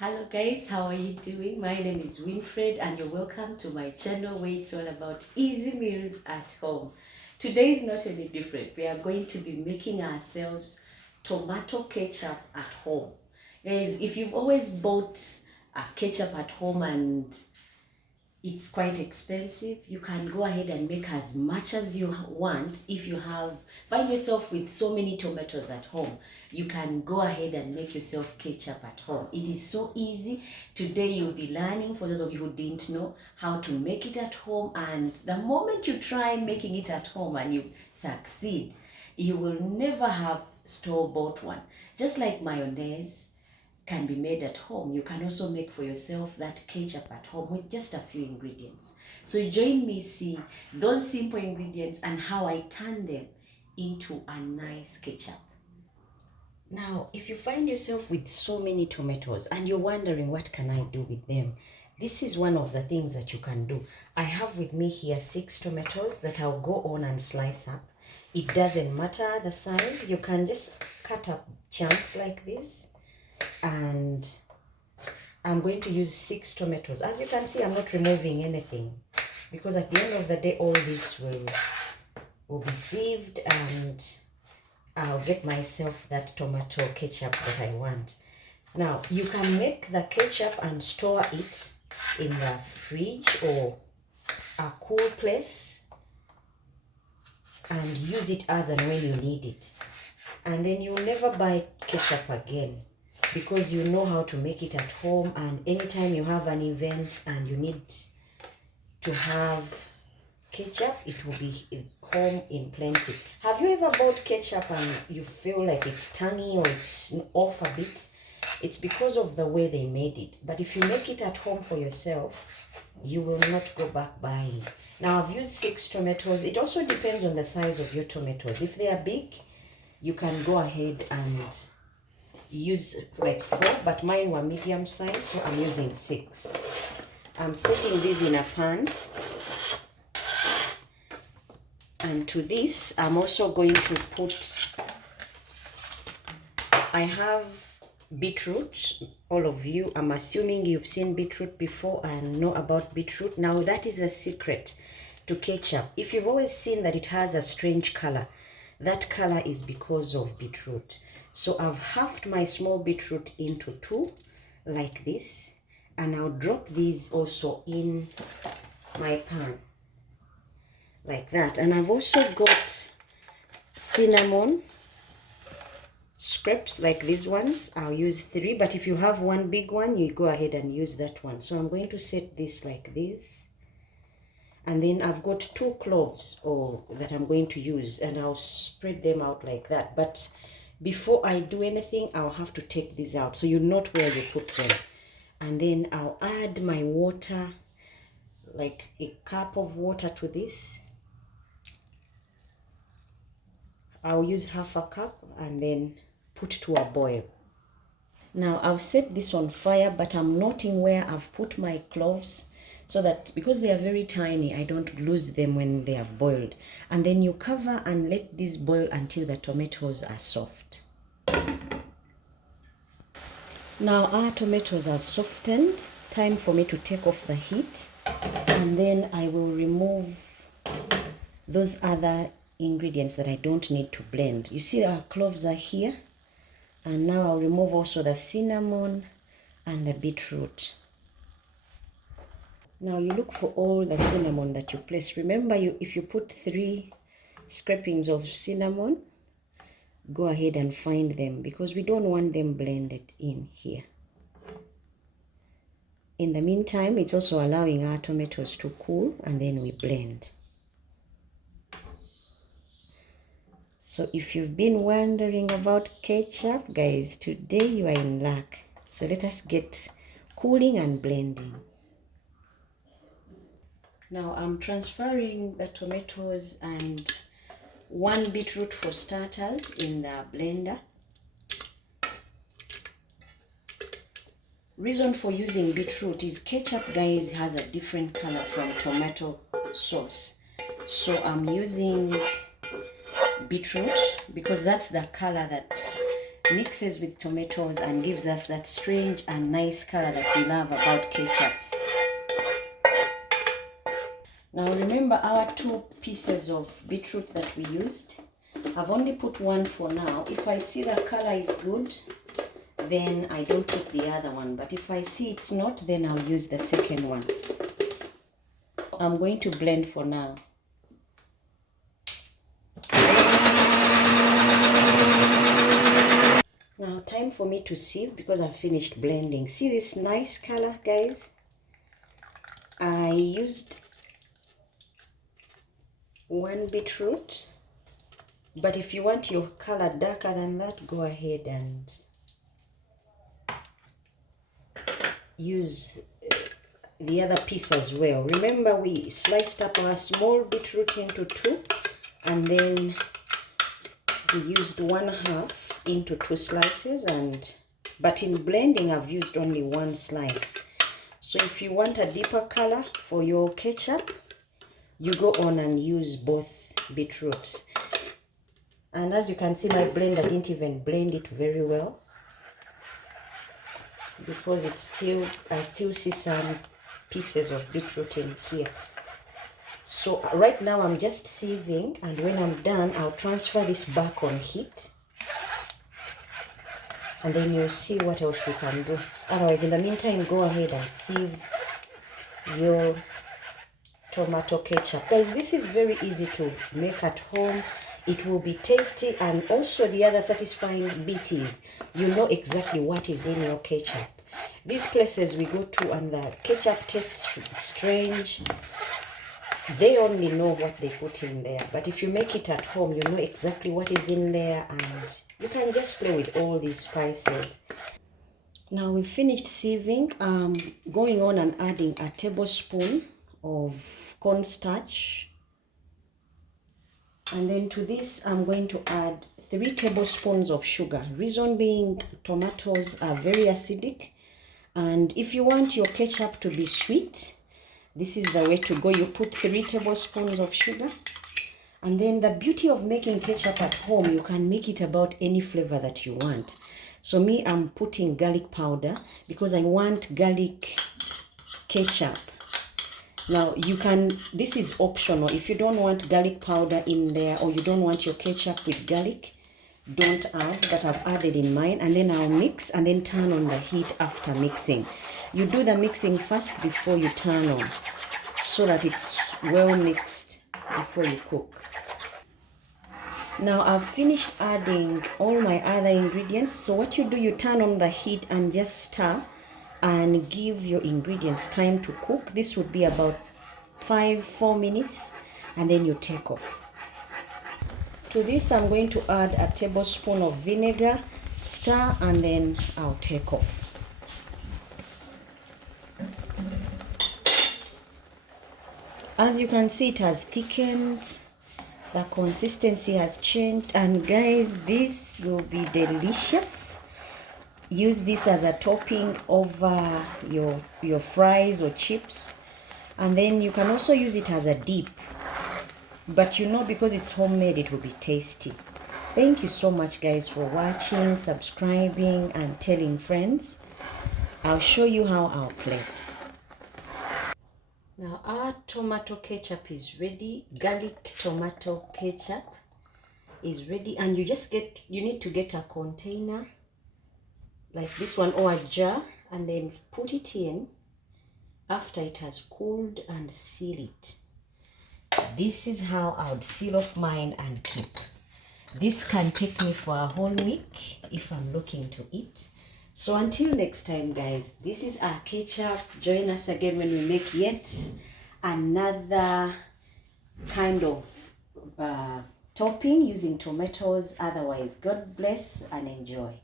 Hello guys, how are you doing? My name is Winfred and you're welcome to my channel where it's all about easy meals at home. Today is not any different. We are going to be making ourselves tomato ketchup at home. Guys, if you've always bought a ketchup at home and it's quite expensive, you can go ahead and make as much as you want. If you find yourself with so many tomatoes at home, you can go ahead and make yourself ketchup at home. It is so easy. Today you'll be learning, for those of you who didn't know, how to make it at home, and the moment you try making it at home and you succeed, you will never have store-bought one. Just like mayonnaise can be made at home, you can also make for yourself that ketchup at home with just a few ingredients. So join me see those simple ingredients and how I turn them into a nice ketchup. Now, if you find yourself with so many tomatoes and you're wondering what can I do with them, this is one of the things that you can do. I have with me here 6 tomatoes that I'll go on and slice up. It doesn't matter the size, you can just cut up chunks like this. And I'm going to use 6 tomatoes. As you can see, I'm not removing anything because at the end of the day, all this will be sieved and I'll get myself that tomato ketchup that I want. Now, you can make the ketchup and store it in the fridge or a cool place and use it as and when you need it. And then you'll never buy ketchup again, because you know how to make it at home, and anytime you have an event and you need to have ketchup, it will be home in plenty. Have you ever bought ketchup and you feel like it's tangy or it's off a bit? It's because of the way they made it. But if you make it at home for yourself, you will not go back buying. Now, I've used 6 tomatoes. It also depends on the size of your tomatoes. If they are big, you can go ahead and use like 4, but mine were medium size, so I'm using 6. I'm setting this in a pan, and to this I'm also going to put, I have beetroot. All of you, I'm assuming you've seen beetroot before and know about beetroot. Now that is the secret to ketchup. If you've always seen that it has a strange color, that color is because of beetroot. So I've halved my small beetroot into 2 like this, and I'll drop these also in my pan like that. And I've also got cinnamon scraps like these ones. I'll use 3, but if you have one big one, you go ahead and use that one. So I'm going to set this like this. And then I've got 2 cloves that I'm going to use, and I'll spread them out like that. But before I do anything, I'll have to take these out so you note where you put them. And then I'll add my water, like a cup of water to this. I'll use half a cup and then put to a boil. Now I've set this on fire, but I'm noting where I've put my cloves, so that because they are very tiny, I don't lose them when they have boiled. And then you cover and let this boil until the tomatoes are soft. Now our tomatoes have softened. Time for me to take off the heat, and then I will remove those other ingredients that I don't need to blend. You see our cloves are here, and now I'll remove also the cinnamon and the beetroot. Now you look for all the cinnamon that you place. Remember, if you put 3 scrapings of cinnamon, go ahead and find them, because we don't want them blended in here. In the meantime, it's also allowing our tomatoes to cool, and then we blend. So if you've been wondering about ketchup, guys, today you are in luck. So let us get cooling and blending. Now I'm transferring the tomatoes and 1 beetroot for starters in the blender. Reason for using beetroot is ketchup, guys, has a different color from tomato sauce. So I'm using beetroot because that's the color that mixes with tomatoes and gives us that strange and nice color that we love about ketchups. Now remember our 2 pieces of beetroot that we used. I've only put one for now. If I see the color is good, then I don't put the other one. But if I see it's not, then I'll use the second one. I'm going to blend for now. Now time for me to sieve because I've finished blending. See this nice color, guys? I used 1 beetroot, but if you want your color darker than that, go ahead and use the other piece as well. Remember, we sliced up our small beetroot into 2, and then we used 1/2 into 2 slices, but in blending I've used only 1 slice. So if you want a deeper color for your ketchup, you go on and use both beetroots. And as you can see, my blender didn't even blend it very well because I still see some pieces of beetroot in here. So right now I'm just sieving, and when I'm done, I'll transfer this back on heat, and then you'll see what else we can do. Otherwise, in the meantime, go ahead and sieve your tomato ketchup. Guys, this is very easy to make at home. It will be tasty, and also the other satisfying bit is you know exactly what is in your ketchup. These places we go to and the ketchup tastes strange, they only know what they put in there. But if you make it at home, you know exactly what is in there, and you can just play with all these spices. Now we've finished sieving. Going on and adding a tablespoon of cornstarch, and then to this I'm going to add 3 tablespoons of sugar. Reason being, tomatoes are very acidic, and if you want your ketchup to be sweet, this is the way to go. You put 3 tablespoons of sugar. And then the beauty of making ketchup at home, you can make it about any flavor that you want. So me, I'm putting garlic powder because I want garlic ketchup. Now you can, this is optional. If you don't want garlic powder in there, or you don't want your ketchup with garlic, don't add, but I've added in mine. And then I'll mix and then turn on the heat after mixing. You do the mixing first before you turn on, so that it's well mixed before you cook. Now I've finished adding all my other ingredients. So what you do, you turn on the heat and just stir and give your ingredients time to cook. This would be about 4 minutes, and then you take off. To this I'm going to add a tablespoon of vinegar, stir, and then I'll take off. As you can see, it has thickened, the consistency has changed, and guys, this will be delicious. Use this as a topping over your fries or chips, and then you can also use it as a dip. But you know, because it's homemade, it will be tasty. Thank you so much, guys, for watching, subscribing, and telling friends. I'll show you how I'll plate. Now our tomato ketchup is ready. Garlic tomato ketchup is ready, and you need to get a container like this one or a jar, and then put it in after it has cooled and seal it. This is how I would seal off mine and keep. This can take me for a whole week if I'm looking to eat. So until next time, guys, this is our ketchup. Join us again when we make yet another kind of topping using tomatoes. Otherwise, God bless and enjoy.